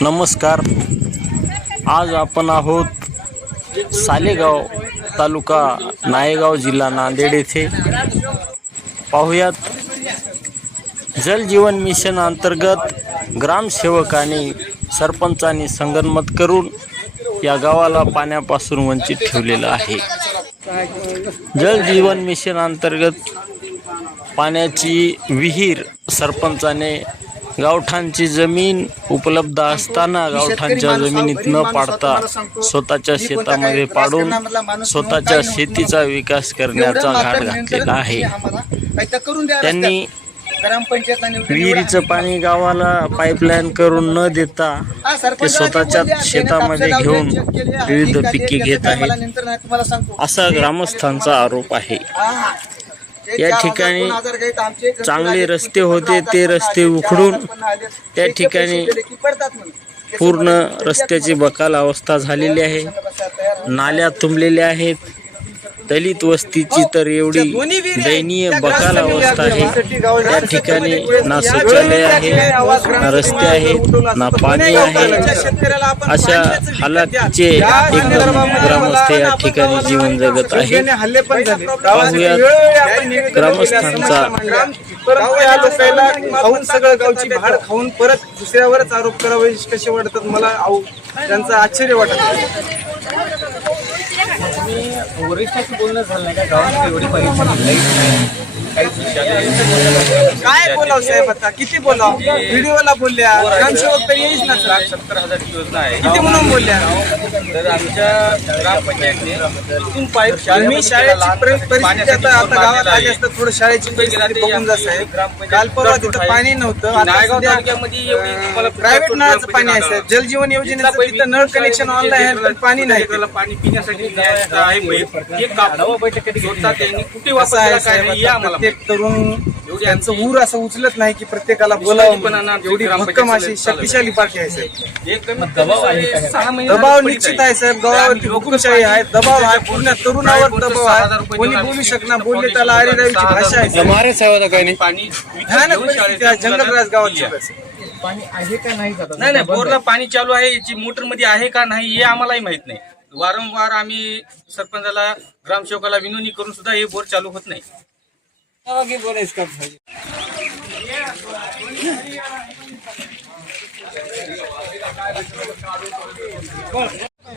नमस्कार. आज आपण आहोत सालेगाव तालुका नायगाव जिल्हा नांदेड येथे. पाहुयात जल जीवन मिशन अंतर्गत ग्रामसेवकांनी सरपंचांनी संगनमत करून या गावाला पाण्यापासून वंचित ठेवलेलं आहे. जल जीवन मिशन अंतर्गत पाण्याची विहीर सरपंचाने गावठाणची जमीन उपलब्ध असताना गावठाणच्या जमिनीत न पाडता स्वतःच्या शेतामध्ये पाडून स्वतःच्या शेतीचा विकास करण्याचा घाट घातलेला आहे. त्यांनी विहिरीचं पाणी गावाला पाईपलाईन करून न देता ते स्वतःच्या शेतामध्ये घेऊन विविध पिके घेत आहेत असा ग्रामस्थांचा आरोप आहे. या ठिकाणी चांगले रस्ते होते, ते रस्ते उखडून त्या ठिकाणी पूर्ण रस्त्याची बकाल अवस्था झालेली आहे. नाल्या तुंबलेल्या आहेत. दलित वस्तीची तर एवढी दयनीय बकाल अवस्था आहे. त्या ठिकाणी ना शौचालय आहे, ना रस्ते आहेत, ना पाणी आहे. अशा हालातीचे एकदम ग्रामस्थ या ठिकाणी जीवन जगत आहे. पाहुयात ग्रामस्थांचा खाऊन सगळं गावची भाड खाऊन परत दुसऱ्यावरच आरोप करावे कसे वाटतात मला. त्यांचं आश्चर्य वाटत. वरिष्ठांशी बोलणं झालं नाही का गावात एवढी परिस्थिती काय बोलाव साहेब, आता किती बोलाव? व्हिडिओला बोलल्या, ग्रामसेवक तर येईच ना. 70,000 योजना आहे किती म्हणून बोलल्या? तर आमच्या ग्रामपंचायतने इथून पाईप मी शाळेची परिस्थिती आता गावात आली असतं थोडं शाळेची परिस्थिती बघून जा साहेब. काल परवा तिथं पाणी नव्हतं. नायगाव तालुक्यामध्ये एवढी प्रायव्हेट नळाचं पाणी आहे साहेब. जल जीवन योजनेचं तिथं नळ कनेक्शन ऑनलाईन आहे पण पाणी नाही. पाणी पिण्यासाठी द्यायचं आहे. एक गावावर बैठक कधी घेतला त्यांनी कुठे वापरायला काय नाही आम्हाला प्रत्येक तरुण त्यांचं ऊर असं उचलत नाही की प्रत्येकाला बोलावं. एवढी भक्कम अशी शक्तिशाली पार्टी आहे साहेब. दबाव निश्चित आहे साहेब. गावावरती हुकुमशाही आहे, दबाव आहे, पूर्ण तरुणावर दबाव आहे. कोणी बोलू शकणार, बोलले त्याला आरेरावीची भाषा आहे. पाणी जंगलराज गावाची पाणी आहे का नाही? नाही, बोरला पाणी चालू आहे. याची मोटर मध्ये आहे का नाही हे आम्हालाही माहित नाही. वारंवार आम्ही सरपंचाला ग्रामसेवकाला विनवणी करून सुद्धा हे बोर चालू होत नाही.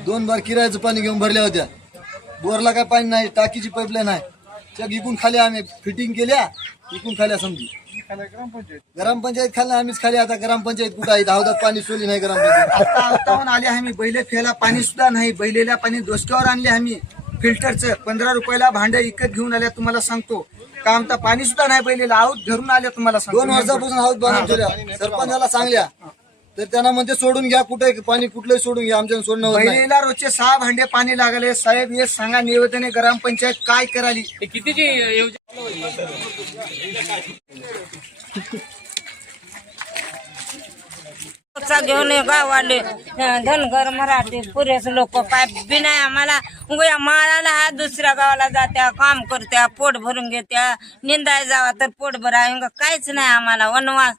दोन बार किरायाचं पाणी घेऊन भरल्या होत्या. बोरला काय पाणी नाही, टाकीची पाईपलाईन आहे. चक इकून खाली आम्ही फिटिंग केल्या, इकून खाल्या समजी ग्रामपंचायत खाल्ला आम्हीच खाली. आता ग्रामपंचायत कुठं आहे? धावदात पाणी सोडली नाही ग्रामपंचायत. आताहून आले आम्ही. बैले फेला पाणी सुद्धा नाही. बैलेला पाणी दोस्त्यावर आणले आम्ही. फिल्टरचं 15 रुपयाला भांडे विकत घेऊन आल्या. तुम्हाला सांगतो काम तर पाणी सुद्धा नाही. बैलेला आऊत धरून आल्या. तुम्हाला 2 वर्षापासून हाऊस बांधून ठेवल्या. सरपंचाला सांगल्या तर त्यांना म्हणते सोडून घ्या, कुठे पाणी कुठलंही सोडून घ्या, आमच्या सोडणं होत नाही. बैलेला रोजचे 6 भांडे पाणी लागले. साहेब हे सांगा निवेदने ग्रामपंचायत काय कराली? कितीची घेऊन गाववाले धनगर मराठी पुरेस लोक काय बी नाही आम्हाला. माळाला हा दुसऱ्या गावाला जात्या, काम करत्या, पोट भरून घेत्या. निंदाय जावा तर पोट भरा, काहीच नाही आम्हाला. वनवास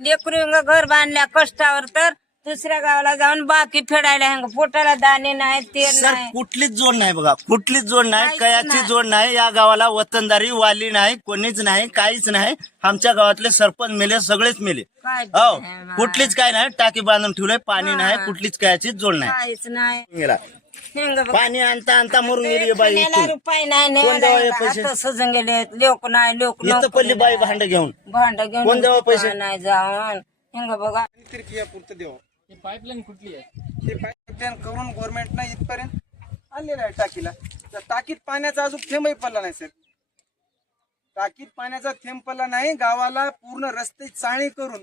लेकरू घर बांधल्या कष्टावर तर दुसऱ्या गावाला जाऊन बाकी फेडायला पोटाला दाणे नाही, तेल नाही. कुठलीच जोड नाही बघा, कुठलीच जोड नाही, कयाची जोड नाही. या गावाला वतनदारी वाली नाही, कोणीच नाही, काहीच नाही. आमच्या गावातले सरपंच मेले, सगळेच मेले. हो, कुठलीच काय नाही. टाकी बांधून ठेवलंय, पाणी नाही, कुठलीच कयाची जोड नाही. काहीच नाही. पाणी आणता आणता मरून गेली बाई. रुपये नाही सजून गेले. लोक नाही, लोक पल्ली बाई भांड घेऊन कोण द्यावं पैसे? नाही जाऊन हिंग बघा. पाईपलाईन कुठली आहे? हे पाईपलाईन करून गव्हर्नमेंटनं इथपर्यंत आणलेलं आहे टाकीला. त्या टाकीत पाण्याचा अजून थेंबही पडला नाही सर. टाकीत पाण्याचा थेंब पडला नाही. गावाला पूर्ण रस्ते चाळणी करून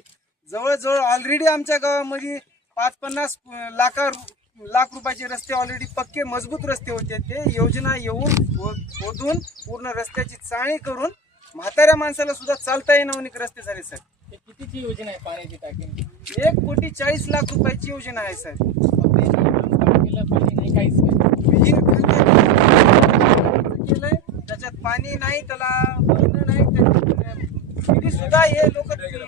जवळजवळ ऑलरेडी आमच्या गावामध्ये 50-50 लाख रुपयाचे रस्ते ऑलरेडी पक्के मजबूत रस्ते होते. ते योजना येऊन शोधून पूर्ण रस्त्याची चाळणी करून म्हाताऱ्या माणसाला सुद्धा चालता येणं रस्ते झाले सर. कितीची योजना आहे पाण्याची टाकी? 1,40,00,000 रुपयाची योजना आहे सर. पाणी नाही, काहीच नाही. विहीर केलंय, त्याच्यात पाणी नाही, त्याला भरणं नाही. सुद्धा हे लोक घेऊन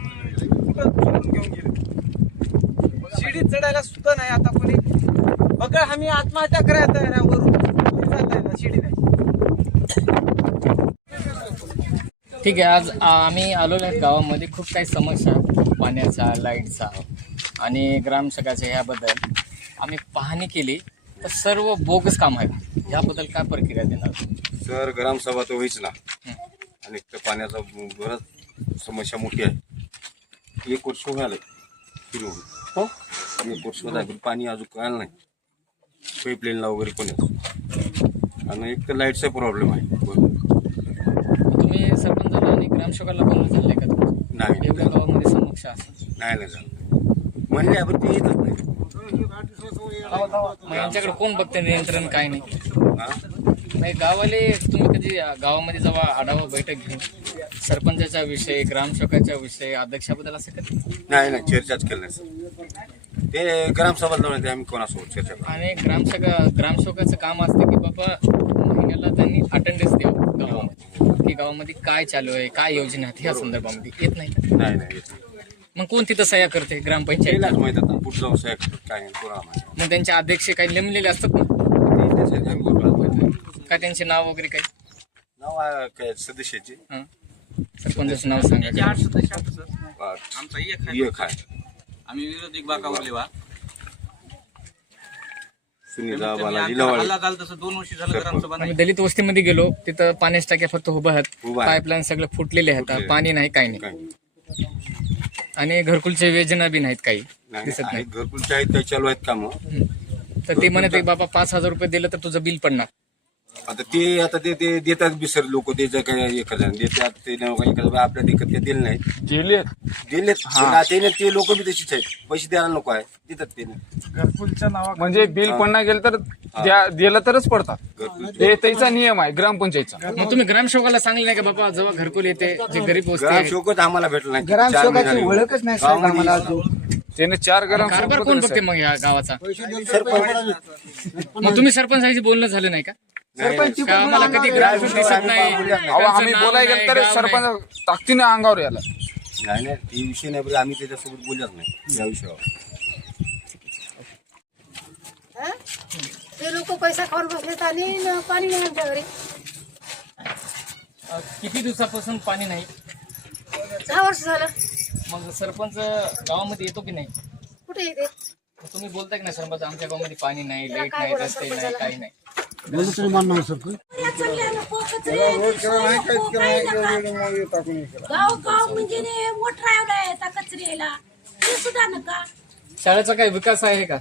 गेले. शिडीत चढायला सुद्धा नाही आता कोणी. बघा आम्ही आत्महत्या करायला तयार आहे वरून चाललाय ना शिडी नाही. ठीक आहे. आज आम्ही आलेलो आहे गावामध्ये. खूप काही समस्या आहेत, पाण्याचा, लाईटचा आणि ग्रामसेवकाच्या ह्याबद्दल आम्ही पाहणी केली तर सर्व बोगस काम आहे. ह्याबद्दल काय प्रक्रिया देणार सर? ग्रामसभा तर होईच ना, आणि तर पाण्याचा बरंच समस्या मोठी आहे. 1 वर्ष झालं सुरू हो, 1 वर्ष झालं पाणी अजून कळालं नाही. पाईपलाईनला वगैरे पण येतो, आणि एक तर लाईटचा प्रॉब्लेम आहे. तुम्ही सरपंचाला आणि ग्रामसेवकाला बोलणं झालंय का तुमचं? नाही एवढ्या गावामध्ये समस्या असं नाही झालं म्हणले, आपण ते येतच नाही. मग यांच्याकडे कोण बघते नियंत्रण? काय नाही. हा? नाही गावाले तुम्ही कधी गावामध्ये जेव्हा आढावा बैठक घेऊन सरपंचाचा विषय, ग्रामसेवकाचा विषय, अध्यक्षाबद्दल असं कधी? नाही चर्चाच केलं नाही सर. ते ग्रामसभा जाऊन ते आम्ही कोणासोबत चर्चा करू. आणि ग्रामसेवकाचं काम असतं की बाबा महिन्याला त्यांनी अटेंडन्स द्यावं गावामध्ये, की गावामध्ये काय चालू आहे, काय योजना आहेत ह्या संदर्भामध्ये. येत नाही का? नाही येत नाही. मग कोण तिथं सह्या करते? ग्रामपंचायत. पहिलाच माहित आता पुढचं जाऊन साहेब काय नाही कोणाला माहिती. मग त्यांचे अध्यक्ष काही नेमलेले असतात ना? काय त्यांचे नाव वगैरे काही? नाव आहे काय सदस्याचे? हं. सरपंचाचं नाव सांगा. 8 सदस्य आहोत सर. आमचा एक आहे. एक आहे आम्ही विरोधी बाकावरले वा. सुनीता आम्ही बालाजी आता लवाळे. हल्ला झाला तसं 2 वर्ष झालं ग्रामसभा नाही. आम्ही दलित वस्तीमध्ये गेलो, तिथं पाण्याच्या टाक्या फक्त उभ्या आहेत, उभा आहे. पाईपलाईन सगळं फुटलेले आहेत, फुटलेले. पाणी नाही, काही नाही. काही आणि घरकुलच्या योजना बी नाहीत, काही नाही दिसत नाही. आहेत, घरकुलचे आहेत, काही चालू आहेत काम. तर ते म्हणत बाबा 5,000 रुपये दिलं तर तुझं बिल पडणार. आता ते देतात बिसर लोक, त्याचं काय एखाद्या देतात ते एखाद्या आपल्या देखत ते दिले नाहीत. दिलेत त्याने ते लोक बी तशीच आहेत. पैसे द्यायला नको आहे, देतात ते घरकुलच्या नावा म्हणजे बिल पण नाही गेलं तर दिलं तरच पडतात. ते त्याचा नियम आहे ग्रामपंचायतचा. मग तुम्ही ग्रामसेवकाला सांगले नाही का बाबा जेव्हा घरकुल येते, जे गरीब वस्ती आहे, ग्रामसेवकच आम्हाला भेटला नाही. ग्रामसेवकाची ओळखच नाही साहेब आम्हाला. त्याने 4 कारभार कोण बघते मग या गावाचा? मग तुम्ही सरपंचाशी बोलणं झालं नाही का? का आम्हाला कधी ग्रामसेवक दिसत नाही? आम्ही बोलायला गेलो तर सरपंच ताकदीने अंगावर याला. नाही ते विषय नाही, आम्ही त्याच्यासोबत बोलत नाही या विषयावर. ते लोक पैसा खाऊन बसलेत आणि पाणी नाही आमच्या घरी. किती दिवसापासून पाणी नाही? 6 वर्ष झालं. मग सरपंच गावामध्ये येतो की नाही? कुठे येते? मग तुम्ही बोलताय की नाही सरपंच आमच्या गावामध्ये पाणी नाही, लाईट नाही, रस्ते नाही, काही नाही? गाव म्हणजे मोठा आहे कचऱ्याला ते सुद्धा नका. शाळेचा काही विकास आहे का?